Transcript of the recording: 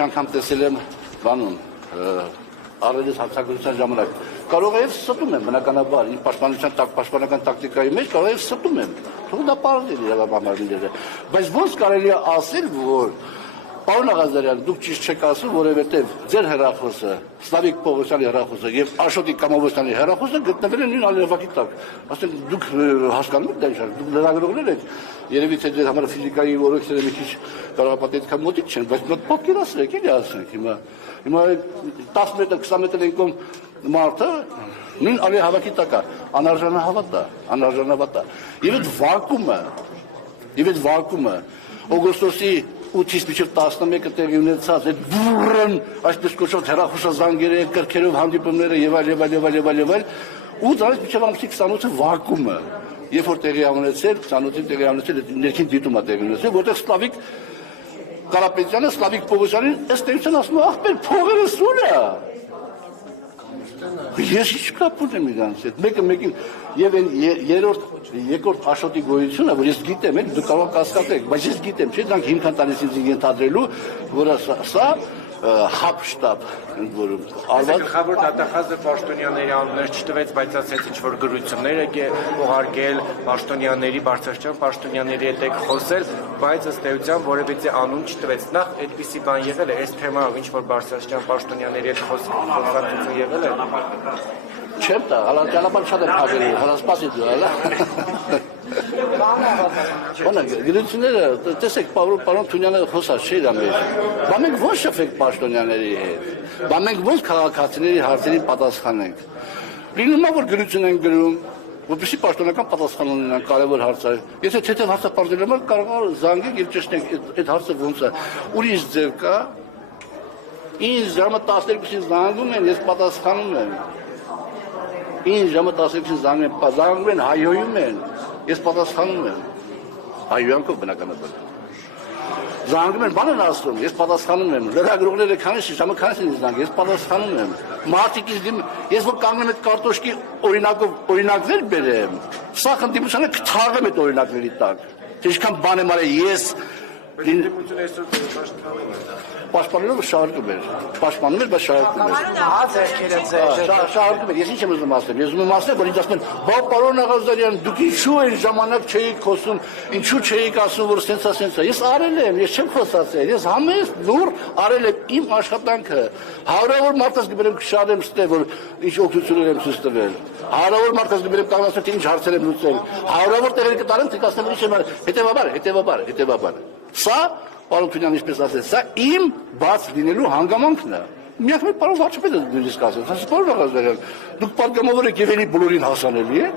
առաջի անգամ տեսել եմ բանում առելիս հարձակրության ժամանակ կարող է ստում եմ բնականաբար իմ պաշտպանության պաշտպանական տակտիկայի մեջ կարող է ստում եմ թող դա պարզել իրավաբանները բայց ոնց կարելի է ասել որ Պարոն Ղազարյան, դուք ճիշտ չեք ասում, որովհետև ձեր հեռախոսը, Սլավիկ Պողոսյանի հեռախոսը եւ Աշոտի Կամովոսյանի հեռախոսը գտնվել են նույն ալերվակի տակ։ Ասեն դուք հասկանում եք դա ինչ, դուք լրագրողներ եք, երևի թե ձեր համար ֆիզիկայի օրենքները մի քիչ կարող է պատետիկա մոտիկ չեն, բայց մոտ պատկերացրեք, էլի ասենք հիմա 10 մետր, 20 մետր անկում մարդը նույն ալերվակի տակ է, անարժանավատ է։ Եվ այդ վարկումը օգոստոսի 8-ից մինչև 11-ը տեղի ունեցած այդ բուրըն այսպես կոչված հեռախոսազանգերը, կրքերով հանդիպումները եւ այլ ու դրանից մինչև ամսի 28-ը վարկումը երբ որ տեղի ունեցել 28-ին տեղի ունեցել ներքին դիտումը տեղի ունեցել որտեղ Սլավիկ Կարապետյանը Սլավիկ Պողոսյանին ըստ էության ասում է ախպեր փողերը սուր է ես ինչ կապ ունեմ իրանց հետ մեկը մեկին եւ այն երկրորդ Աշոտի գոյությունը որ ես գիտեմ դուք կարող եք կասկածել բայց ես գիտեմ չէ դրանք հիմքան տալիս ինձ ենթադրելու որ սա հապ շտաբ որում գլխավոր դատախազը պաշտոնյաների անուններ չտվեց բայց ասեց ինչ որ գրություններ եք ուղարկել պաշտոնյաների բարձրաստիճան պաշտոնյաների հետ եք խոսել բայց ըստ էության որևիցե անուն չտվեց նախ այդպիսի բան եղել է այս թեմայով ինչ որ բարձրաստիճան պաշտոնյաների հետ խոսակցություն եղել է չեմ տա հալա ճանապարհ շատ եմ փակել հալա սպասի դու հալա Օրինակ, գրությունները, տեսեք, պարոն Թունյանը խոսած չէ դա մեջ։ Բա մենք ո՞նց շփվենք պաշտոնյաների հետ։ Բա մենք ո՞նց քաղաքացիների հարցերին պատասխանենք։ Լինում է որ գրություն են գրում, որպեսզի պաշտոնական պատասխան ունենան կարևոր հարցեր։ Եթե թեթև հարցը պարզել եմ, կարող է զանգել եւ ճշտենք այդ հարցը ո՞նց է։ Ուրիշ ձև կա։ Ինձ ժամը 12-ին զանգում են, ես պատասխանում եմ։ Ինձ ժամը 12-ին զանգում են, հայհոյում են։ Ես պատասխանում եմ, հայոյանքով բնականաբար։ Զանգում են, բան են ասում, ես պատասխանում եմ, լրագրողները քանի ժամը քանի են զանգում, ես պատասխանում եմ։ Մարդիկ ես որ կանգնում եմ կարտոշկի օրինակներ բերեմ, սա խնդիրությունը կթաղեմ այդ օրինակների տակ։ Ինչքան բան եմ արել ես Պաշտպանելով շահարկում էր, բայց շահարկում էր։ Շահարկում էր, ես ինչ եմ ուզում ասեմ, ես ուզում ասեմ, որ ինձ ասում են, բա պարոն Ղազարյան, դուք ինչու այն ժամանակ չէիք խոսում, ինչու չէիք ասում, որ սենսա, ես արել եմ, ես չեմ խոսացել, ես համեստ լուր արել եմ իմ աշխատանքը, հարյուրավոր մարդկանց գբերեմ քշարեմ ստե, որ ինչ օգնություններ եմ ցույց տվել, հարյուրավոր մարդկանց գբերեմ կանգնացել, թե ինչ հարցեր եմ լուծել, հարյուրավոր տեղեր կտարեմ, թե կասեմ ինչ եմ հետևաբար, Սա, պարոն Թունյան ինչպես ասեց, սա իմ բաց լինելու հանգամանքն է։ Միակ մեր պարոն վարչապետը նույնիսկ ասեց, ասեց պարոն Ղազարյան, դուք պատգամավոր եք եւ էլի բոլորին հասանելի եք։